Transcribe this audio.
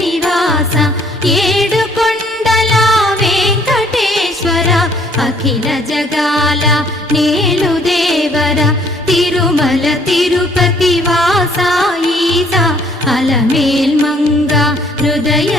నివాస ఏడుకొండల వెంకటేశ్వర అఖిల జగాల నేలు దేవర తిరుమల తిరుపతి వాస ఈస అలమేల్ మంగ హృదయ